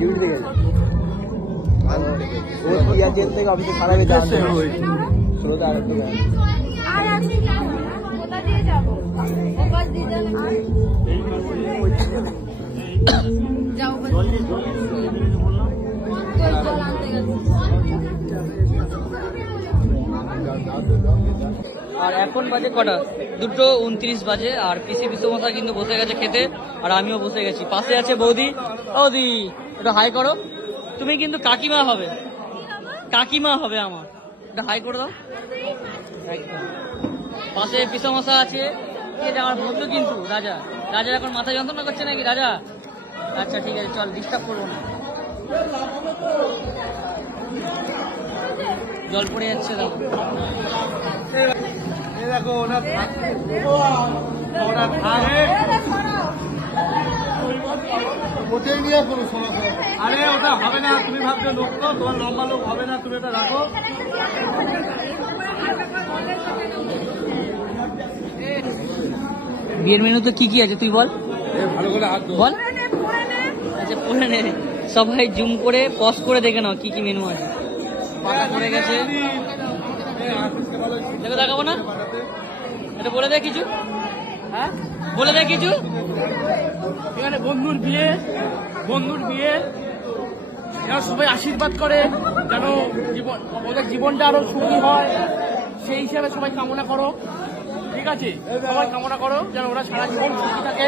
duty গেছে ও ইয়ার থেকে অফিসে সারা বেজে আসছে 16টা আর একটু গেছে আর আপনি কোথা দিয়ে যাবো ওপাশ দিয়ে যাও আর এখন বাজে কটা 2:29 বাজে আর পিসি বিশ্বমশা কিন্তু বসে গেছে খেতে আর আমিও বসে গেছি পাশে আছে বৌদি বৌদি এটা হাই করো তুমি কিন্তু কাকিমা হবে আমার এটা হাই করে দাও একদম পাশে পিসমশা আছে আমার বন্ধু কিন্তু রাজা এখন মাথা যন্ত্রণা করছে নাকি রাজা আচ্ছা ঠিক আছে চল ডিস্টার্ব করবো না জল পড়ে যাচ্ছে দেখো ওটাই নিয়ে কোনো সমস্যা আরে ওটা হবে না তুমি ভাবছো লোক তো তোমার লম্বা লোক হবে না তুমি এটা রাখো বিয়ের মেনুতে কি কি আছে তুই বল ভালো করে হাত বল আচ্ছা পড়ে নে সবাই জুম করে পজ করে দেখে নাও কি কি মেনু আছে পাতা পড়ে গেছে দেখো দেখাবো না এটা বলে দে কিছু হ্যাঁ বলে দে কিছু এখানে বন্ধুর বিয়ে যেন সবাই আশীর্বাদ করে যেন ওদের জীবনটা আরো সুখী হয় সেই হিসাবে সবাই কামনা করো ঠিক আছে সবাই কামনা করো যেন ওরা সারা জীবন সুখী থাকে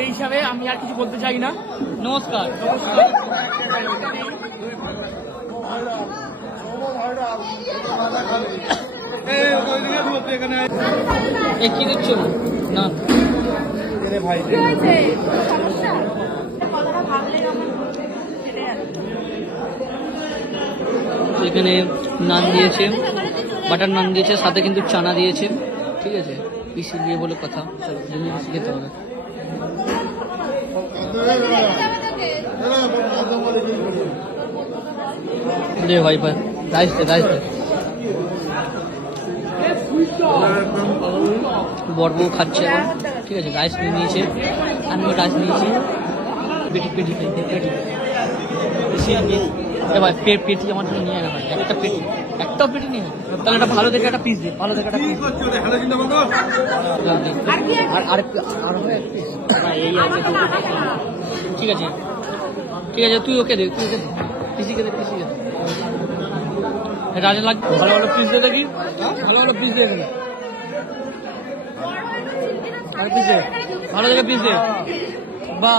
এই হিসাবে আমি আর কিছু বলতে চাই না নমস্কার কি দিচ্ছ না ভাই সমস্যা কথাটা ভাবলে আমার কেটে যাচ্ছে এখানে নান দিয়েছে বাটার নান দিয়েছে সাথে কিন্তু চানা দিয়েছে ঠিক আছে পিসি দিয়ে বলে কথা চলো পিসি খেতে হবে দে ভাই ভাই রাইস দে বড়বউ খাচ্ছে ঠিক আছে রাইস নিয়ে নিয়েছে আমিও রাইস নিয়েছি পেটি এবার পেটি আমার জন্য নিয়ে না ভাই একটা পেটি নিয়ে তাহলে একটা ভালো দেখে একটা পিস দে আর এই আছে ঠিক আছে তুই ওকে দে পিসিকে দে রাজা লাগবে ভালো পিস দে দেখি ভালো পিস দে এখানে আর পিস দে ভালো দেখে পিস দে বাহ